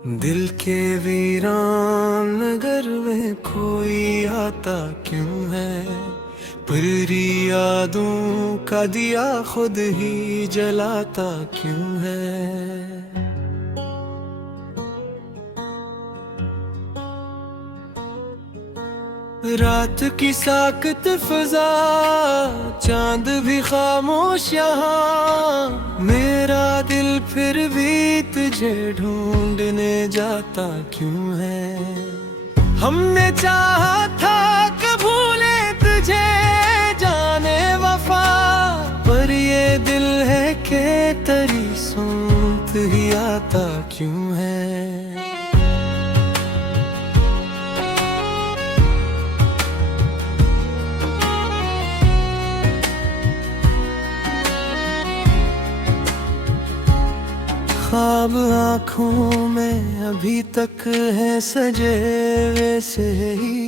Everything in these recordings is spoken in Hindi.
दिल के वीरान नगर में कोई आता क्यों है। पूरी यादों का दिया खुद ही जलाता क्यों है। रात की साकत फिजा, चांद भी खामोश यहाँ, मेरा दिल फिर भी तुझे ढूंढने जाता क्यों है। हमने चाहा था कि भूले तुझे जाने वफा, पर ये दिल है कि तेरी सूरत ही आता क्यों है। ख्वाब आँखों में अभी तक है सजे वैसे ही,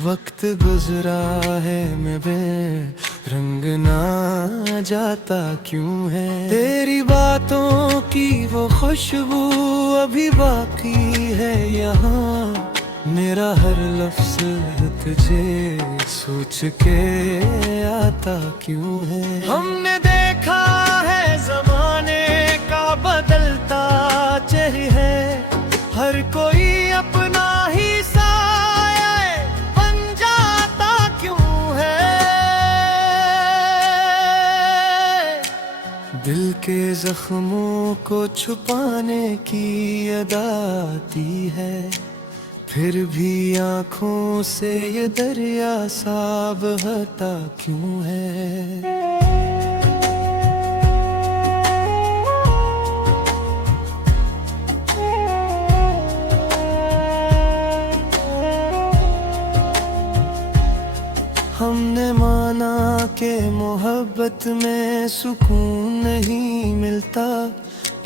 वक्त गुजरा है मैं रंग ना जाता क्यों है। तेरी बातों की वो खुशबू अभी बाकी है यहाँ, मेरा हर लफ्ज तुझे सोच के आता क्यों है। हमने देखा है ज़माने का बदलता चेहरा, हर कोई अपना ही साया बन जाता क्यों है। दिल के जख्मों को छुपाने की अदा आती है, फिर भी आँखों से ये दरिया सा बहता क्यों है। हमने माना कि मोहब्बत में सुकून नहीं मिलता,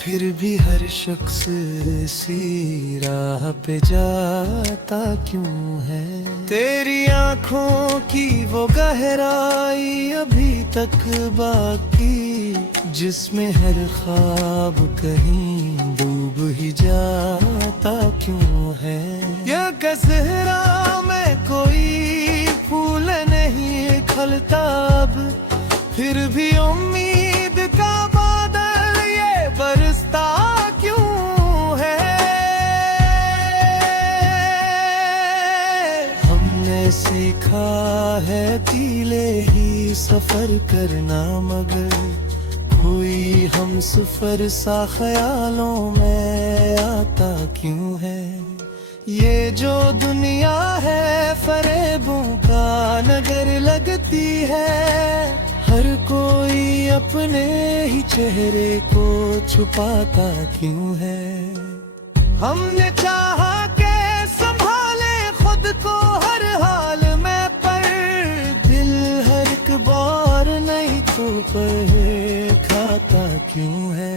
फिर भी हर शख्स इसी राह पे जाता क्यों है। तेरी आँखों की वो गहराई अभी तक बाकी, जिसमें हर ख्वाब कहीं डूब ही जाता क्यों है। ये गजरा में कोई फूल नहीं खिलता अब, फिर भी उम्मीद का बादल ये बरसता क्यों है। हमने सीखा है अकेले ही सफर करना, मगर कोई हम सफर सा ख्यालों में आता क्यों है। ये जो दुनिया है फरेबों का नगर लगती है, हर कोई अपने ही चेहरे को छुपाता क्यों है। हमने चाहा के संभाले खुद को हर हाल में, पर दिल हर एक बार नहीं तो पर खाता क्यों है।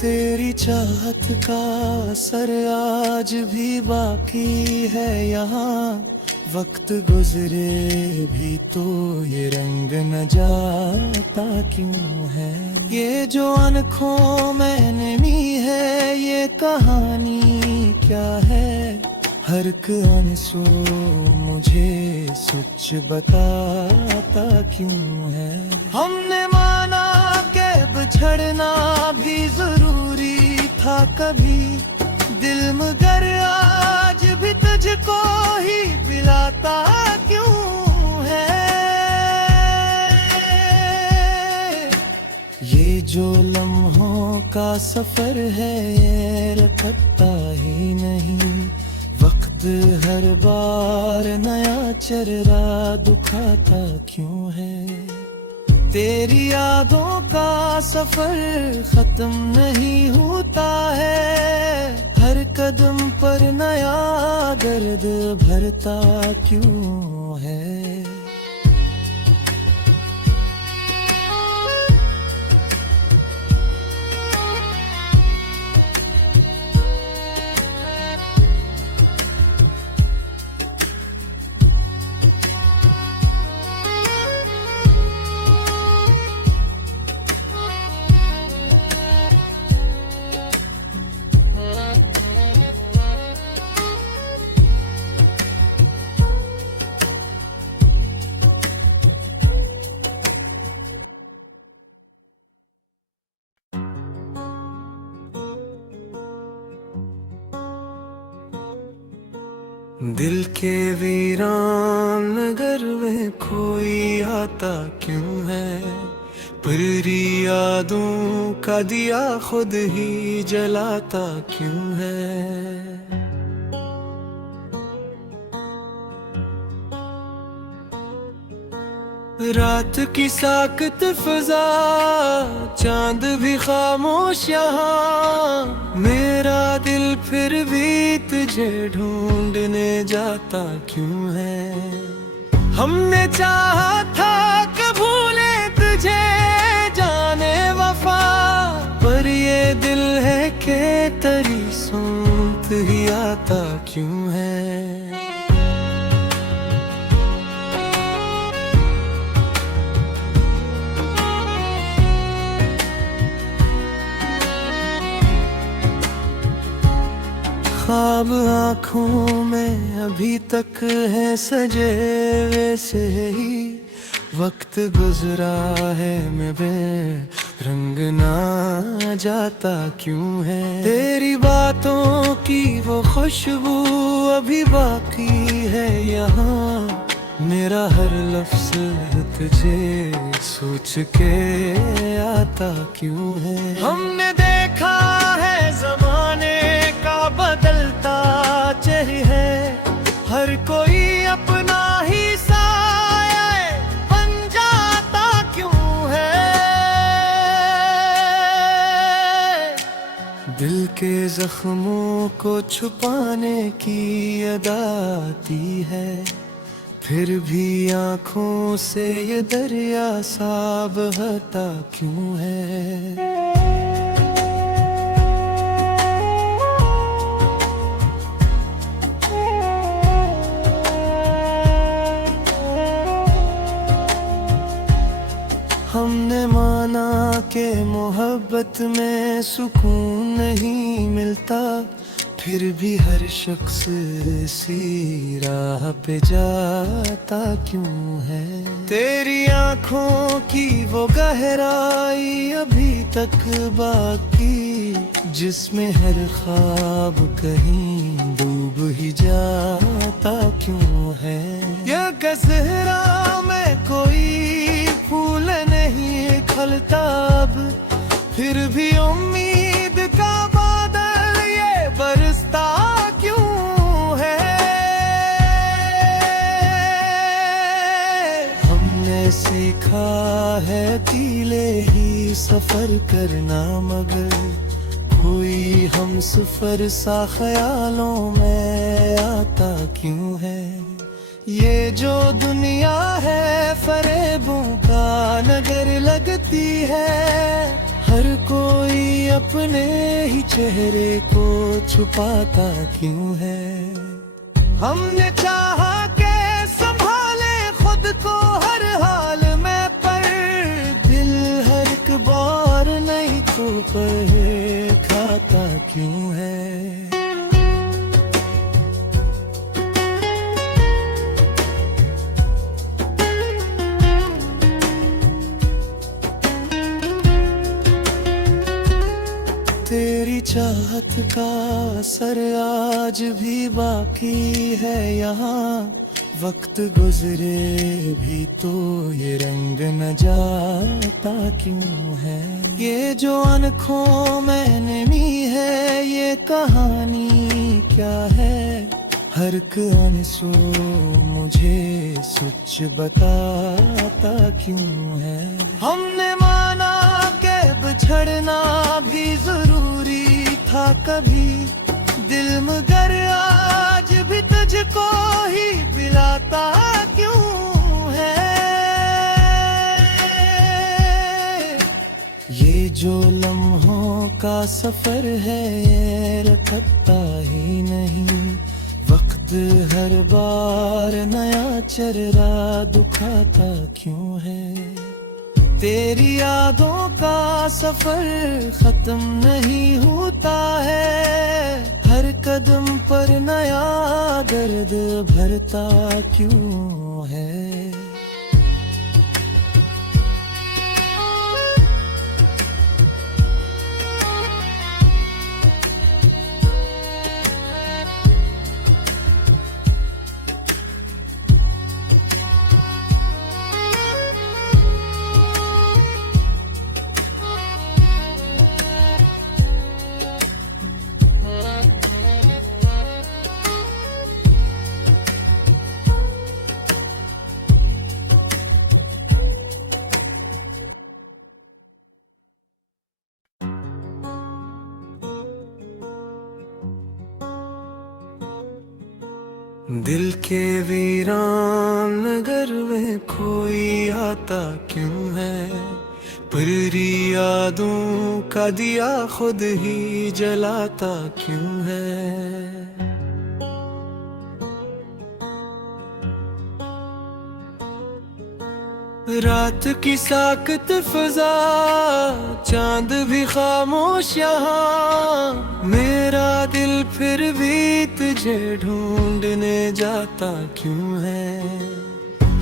तेरी चाहत का असर आज भी बाकी है यहाँ, वक्त गुजरे भी तो ये रंग न जाता क्यों है। ये जो आँखों में नमी है ये कहानी क्या है, हर एक आंसू मुझे सच बताता क्यों है। हमने माना के बिछड़ना भी जरूरी था कभी, दिल मगर आज भी तुझको ही बुलाता क्यों है। ये जो लम्हों का सफर है ये रुकता ही नहीं, वक्त हर बार नया चेहरा दिखाता क्यों है। तेरी यादों का सफर खत्म नहीं होता है, हर कदम पर नया दर्द भरता क्यों है। दिल के वीरान नगर में कोई आता क्यों है, पूरी यादों का दिया खुद ही जलाता क्यों है। रात की साकत फिजा, चांद भी खामोश यहाँ, मेरा दिल फिर भी तुझे ढूंढने जाता क्यों है। हमने चाहा था कि भूले तुझे जाने वफा, पर ये दिल है कि तेरी सुनत ही आता क्यों है। ख्वाब आँखों में अभी तक है सजे वैसे ही, वक्त गुजरा है मैं रंग ना जाता क्यों है। तेरी बातों की वो खुशबू अभी बाकी है यहाँ, मेरा हर लफ्ज तुझे सोच के आता क्यों है। हमने देखा है ज़माने का बदलता चेहरा, हर कोई अपना ही साया बन जाता क्यों है। दिल के जख्मों को छुपाने की अदा आती है, फिर भी आँखों से ये दरिया सा बहता क्यों है। हमने माना कि मोहब्बत में सुकून नहीं मिलता, फिर भी हर शख्स इसी राह पे जाता क्यों है। तेरी आँखों की वो गहराई अभी तक बाकी, जिसमें हर ख्वाब कहीं डूब ही जाता क्यों है। ये गज़रा में कोई फूल नहीं खिलता अब, फिर भी उम्मीद का बादल ये बरसता क्यों है। हमने सीखा है अकेले ही सफर करना, मगर कोई हम सफर सा ख्यालों में आता क्यों है। ये जो दुनिया है फरेबों का नगर लगती है, हर कोई अपने ही चेहरे को छुपाता क्यों है। हमने चाहा के संभाले खुद को हर हाल में, पर दिल हर एक बार नहीं तो पर खाता क्यों है। तेरी चाहत का असर आज भी बाकी है यहाँ, वक्त गुजरे भी तो ये रंग न जाता क्यों है। ये जो आँखों में नमी है ये कहानी क्या है, हर एक आंसू मुझे सच बताता क्यों है। हमने माना के बिछड़ना भी जरूरी था कभी, दिल मगर आज भी तुझको ही बुलाता क्यों है। ये जो लम्हों का सफर है ये रुकता ही नहीं, वक्त हर बार नया चेहरा दिखाता क्यों है। तेरी यादों का सफर खत्म नहीं होता है, हर कदम पर नया दर्द भरता क्यों है। दिल के वीरान नगर में कोई आता क्यों है, पूरी यादों का दिया खुद ही जलाता क्यों है। रात की साकत फिजा, चांद भी खामोश यहाँ, मेरा दिल फिर भी तुझे ढूंढने जाता क्यों है।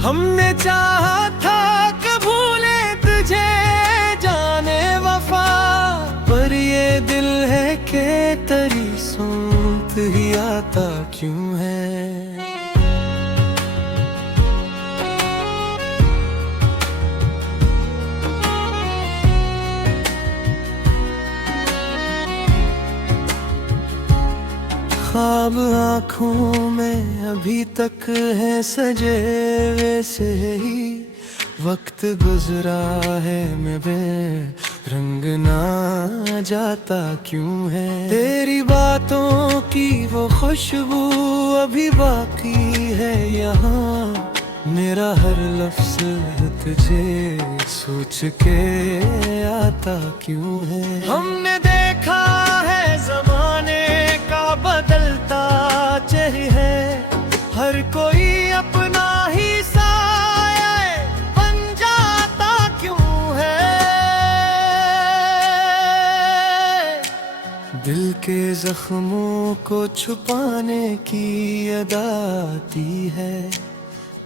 हमने चाहा था कि भूले तुझे जाने वफा, पर ये दिल है कि तेरी सुनत ही आता क्यों है। ख्वाब आँखों में अभी तक है सजे वैसे ही, वक्त गुजरा है मैं रंग ना जाता क्यों है। तेरी बातों की वो खुशबू अभी बाकी है यहाँ, मेरा हर लफ्ज तुझे सोच के आता क्यों है। हमने देखा है ज़माने का बदलता चेहरा है, हर कोई अपना ही साया बन जाता क्यों है। दिल के जख्मों को छुपाने की अदा आती है,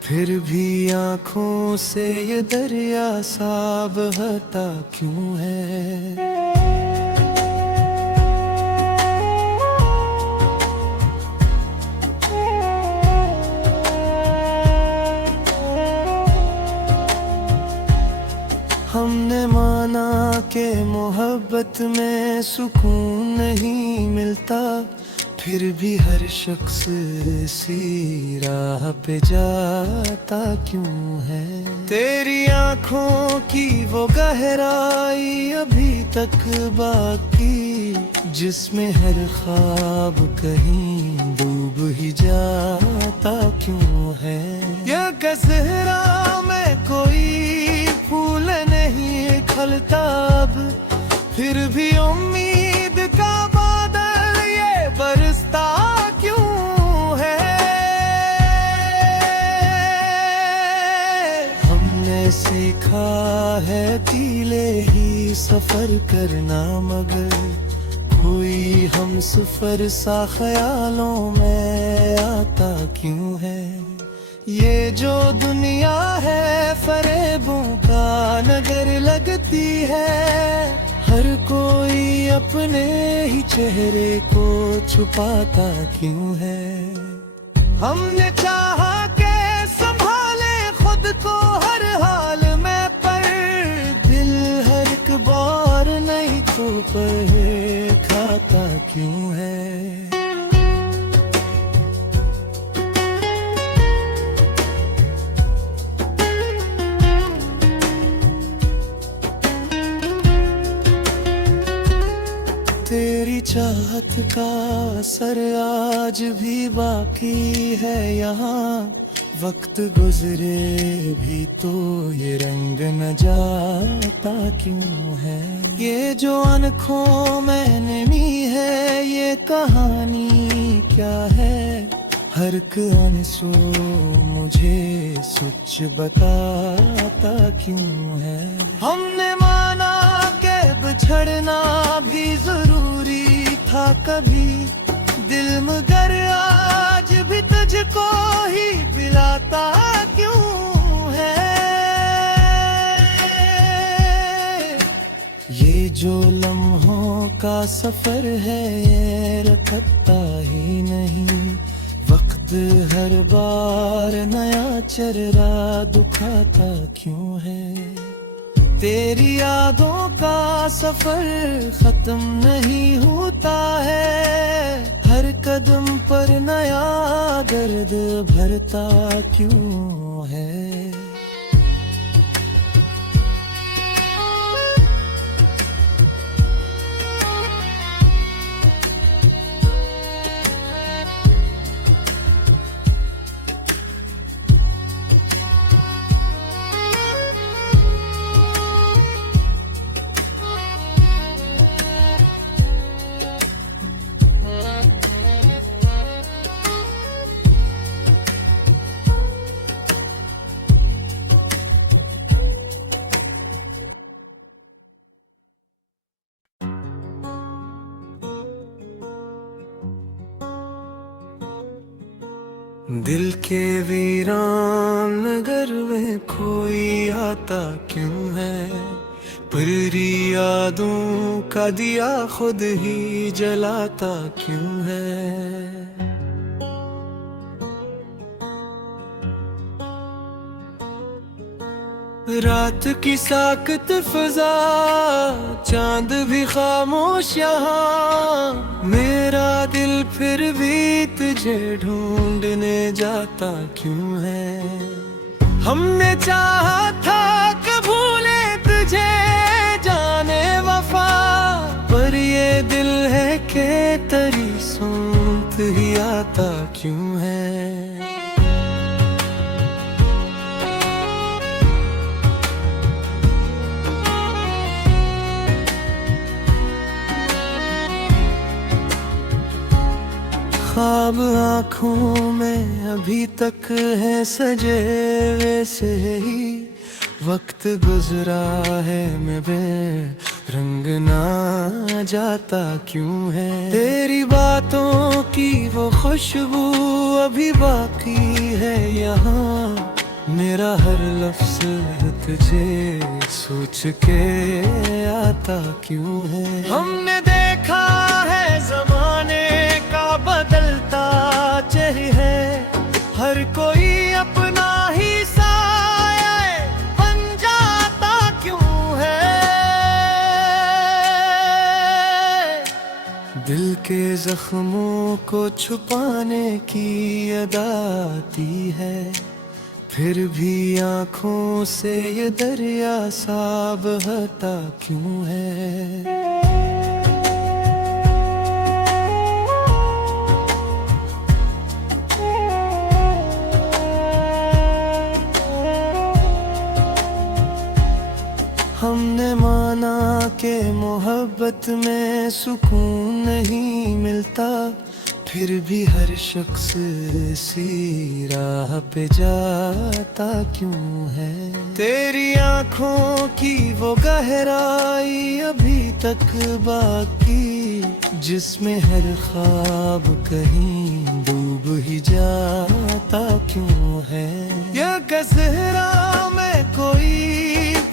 फिर भी आँखों से ये दरिया सा बहता क्यों है। हमने माना कि मोहब्बत में सुकून नहीं मिलता, फिर भी हर शख्स इसी राह पे जाता क्यों है। तेरी आँखों की वो गहराई अभी तक बाकी, जिसमें हर ख्वाब कहीं डूब ही जाता क्यों है। ये गहरा में कोई फूल नहीं खलता अब, फिर भी उम्मीद का बादल ये बरसता क्यों है। हमने सीखा है अकेले ही सफर करना, मगर कोई हम सफर सा ख्यालों में आता क्यों है। ये जो दुनिया है फरेबों का नगर लगती है, हर कोई अपने ही चेहरे को छुपाता क्यों है। हमने चाहा के संभाले खुद को हर हाल में, पर दिल हर एक बार नहीं तो पर खाता क्यों है। तेरी चाहत का असर आज भी बाकी है यहाँ, वक्त गुजरे भी तो ये रंग न जाता क्यों है। ये जो आँखों में नमी है ये कहानी क्या है, हर एक आंसू मुझे सच बताता क्यों है। हमने माना के बिछड़ना भी जरूरी था कभी, दिल मगर आज भी तुझको ही पिलाता क्यों है। ये जो लम्हों का सफर है ये रुकता ही नहीं, वक्त हर बार नया चेहरा दिखाता क्यों है। तेरी यादों का सफर खत्म नहीं होता है, हर कदम पर नया दर्द भरता क्यों है। दिल के वीरान नगर में कोई आता क्यों है, पूरी यादों का दिया खुद ही जलाता क्यों है। रात की साकत फिजा, चांद भी खामोश यहाँ, मेरा दिल फिर भी तुझे ढूंढने जाता क्यों है। हमने चाहा था कि भूले तुझे जाने वफा, पर ये दिल है कि तेरी सूंघ ही आता क्यों है। ख्वाब आँखों में अभी तक है सजे वैसे ही, वक्त गुजरा है मैं रंग ना जाता क्यों है। तेरी बातों की वो खुशबू अभी बाकी है यहाँ, मेरा हर लफ्ज तुझे सोच के आता क्यों है। हमने देखा है ज़माने का बदलता चेहरा, हर कोई अपना ही साया बन जाता क्यों है। दिल के जख्मों को छुपाने की अदा आती है, फिर भी आँखों से ये दरिया सा बहता क्यों है। हमने माना कि मोहब्बत में सुकून नहीं मिलता, फिर भी हर शख्स इसी राह पे जाता क्यों है। तेरी आँखों की वो गहराई अभी तक बाकी, जिसमें हर ख्वाब कहीं डूब ही जाता क्यों है। ये गज़रा में कोई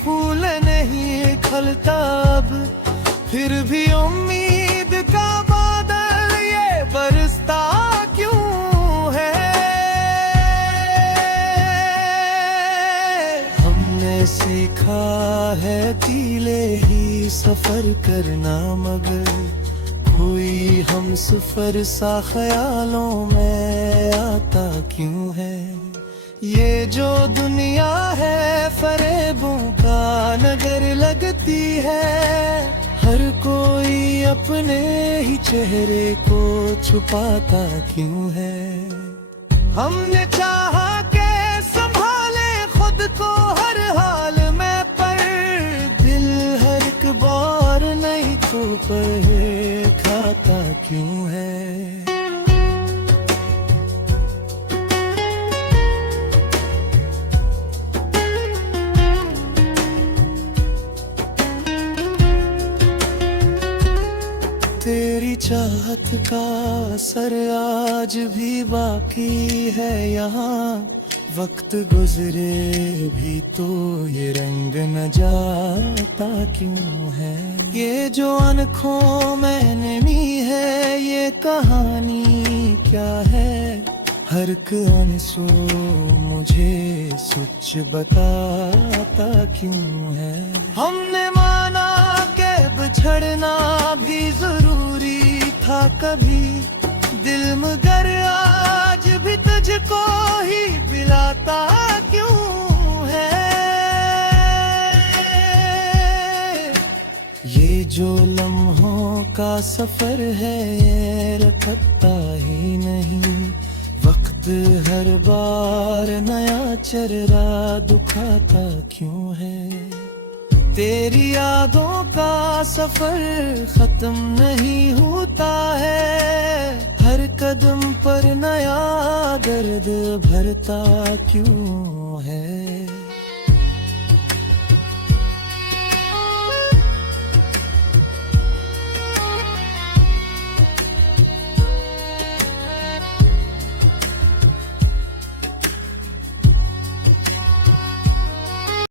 फूल नहीं खिलता अब, फिर भी उम्मीद का बादल ये बरसता क्यों है। हमने सीखा है अकेले ही सफर करना, मगर कोई हम सफर सा ख्यालों में आता क्यों है। ये जो दुनिया है फरेबों का नगर लगती है, हर कोई अपने ही चेहरे को छुपाता क्यों है। हमने चाहा के संभाले खुद को हर हाल में, पर दिल हर एक बार नहीं तो पर खाता क्यों है। तेरी चाहत का असर आज भी बाकी है यहाँ, वक्त गुजरे भी तो ये रंग न जाता क्यों है। ये जो आँखों में नमी है ये कहानी क्या है, हर एक आंसू मुझे सच बताता क्यों है। हमने माना के बिछड़ना भी जरूरी था कभी, दिल मगर आज भी तुझको ही बुलाता क्यों है। ये जो लम्हों का सफर है ये रुकता ही नहीं, वक्त हर बार नया चेहरा दिखाता क्यों है। तेरी यादों का सफर खत्म नहीं होता है, हर कदम पर नया दर्द भरता क्यों है।